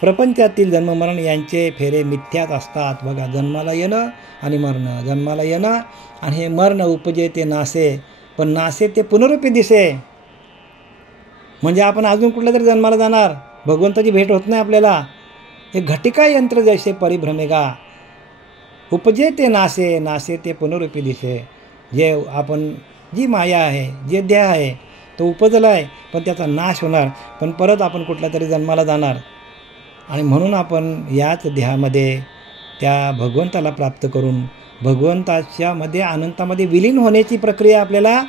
प्रपंचातील जन्ममरण यांचे फेरे मिथ्याच असतात. बघा, जन्माला येणं आणि मरणं, जन्माला येणं आणि हे मरणं उपजे ते नासे, पण नासे ते पुनरुपी दिसे. म्हणजे आपण अजून कुठल्या तरी जन्माला जाणार, भगवंताची भेट होत नाही आपल्याला. हे घटिका यंत्र जैसे परिभ्रमेगा, उपजे ते नासे, नासे ते पुनरुपी दिसे. जे आपण जी माया आहे, जे देह आहे तो उपजला आहे, पण त्याचा नाश होणार, पण परत आपण कुठल्या तरी जन्माला जाणार. आणि म्हणून आपण याच देहामध्ये त्या भगवंताला प्राप्त करून भगवंताच्यामध्ये अनंतामध्ये विलीन होण्याची प्रक्रिया आपल्याला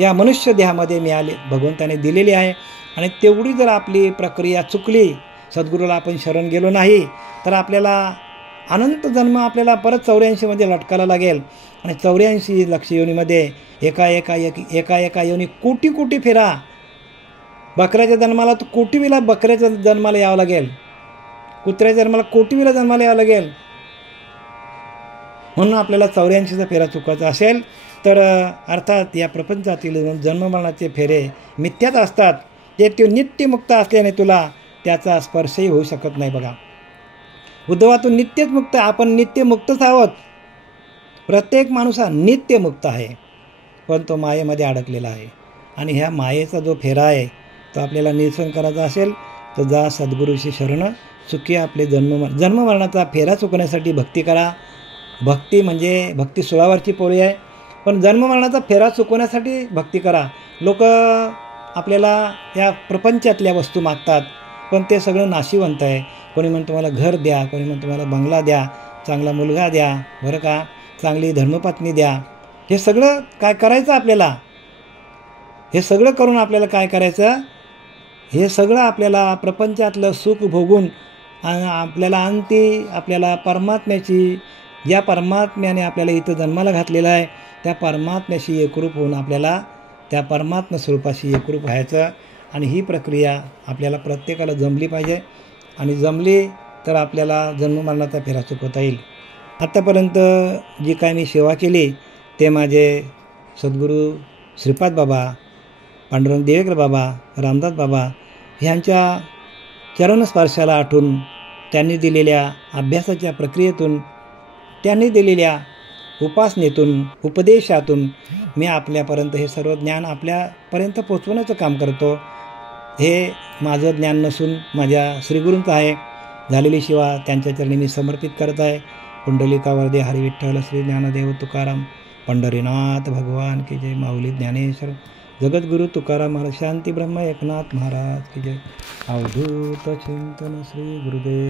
या मनुष्य देहामध्ये मिळाली, भगवंताने दिलेली आहे. आणि तेवढी जर आपली प्रक्रिया चुकली, सद्गुरूला आपण शरण गेलो नाही, तर आपल्याला अनंत जन्म आपल्याला परत 84मध्ये लटकायला लागेल. आणि 84 लक्ष योनीमध्ये एका योनी कोटी फेरा. बकऱ्याच्या जन्माला तर कोटीविला बकऱ्याच्या जन्माला यावं लागेल, कुत्र्याच्या जन्माला कोटीविला जन्माला यावं लागेल. म्हणून आपल्याला 84चा फेरा चुकायचा असेल तर अर्थात या प्रपंचातील जन्ममरणाचे फेरे मिथ्याच असतात. ते नित्यमुक्त असल्याने तुला त्याचा स्पर्शही होऊ शकत नाही. बघा, उद्धवा तू नित्यच मुक्त, आपण नित्यमुक्तच आहोत. प्रत्येक माणूस हा नित्यमुक्त आहे, पण तो मायेमध्ये अडकलेला आहे. आणि ह्या मायेचा जो फेरा आहे तो आपल्याला निरसन करायचा असेल तर जा सद्गुरूशी शरण, चुकी आपले जन्ममरणाचा फेरा चुकण्यासाठी भक्ती करा. भक्ती म्हणजे भक्ती सुळावरची पोळी आहे, पण जन्ममरणाचा फेरा चुकवण्यासाठी भक्ती करा. लोक आपल्याला या प्रपंचातल्या वस्तू मागतात, पण ते सगळं नाशिवंत आहे. कोणी म्हणतो मला घर द्या, कोणी म्हणतो मला बंगला द्या, चांगला मुलगा द्या, बरं का, चांगली धर्मपत्नी द्या. हे सगळं काय करायचं आपल्याला? हे सगळं करून आपल्याला काय करायचं? हे सगळं आपल्याला प्रपंचातलं सुख भोगून आपल्याला आपल्याला परमात्म्याची, ज्या परमात्म्याने आपल्याला इथं जन्माला घातलेलं आहे त्या परमात्म्याशी एकरूप होऊन आपल्याला त्या परमात्मा स्वरूपाशी एकरूप व्हायचं. आणि ही प्रक्रिया आपल्याला प्रत्येकाला जमली पाहिजे. आणि जमली तर आपल्याला जन्ममरणाचा फेरा चुकवता येईल. आत्तापर्यंत जी काय मी सेवा केली ते माझे सद्गुरू श्रीपाद बाबा, पांडुरंग देवेकर बाबा, रामदास बाबा ह्यांच्या चरणस्पर्शाला आठवून, त्यांनी दिलेल्या अभ्यासाच्या प्रक्रियेतून, त्यांनी दिलेल्या उपासनेतून, उपदेशातून मी आपल्यापर्यंत हे सर्व ज्ञान आपल्यापर्यंत पोचवण्याचं काम करतो. हे माझं ज्ञान नसून माझ्या श्रीगुरूंचं आहे. झालेली सेवा त्यांच्या चरणी मी समर्पित करत आहे. पुंडलिकावरदे हरी विठ्ठल श्री ज्ञानदेव तुकाराम पंढरीनाथ भगवान की जय. माऊली ज्ञानेश्वर जगद्गुरु तुकाराम महाराज, शांती ब्रह्म एकनाथ महाराज की जय. अवधूत चिंतन श्री गुरुदेव.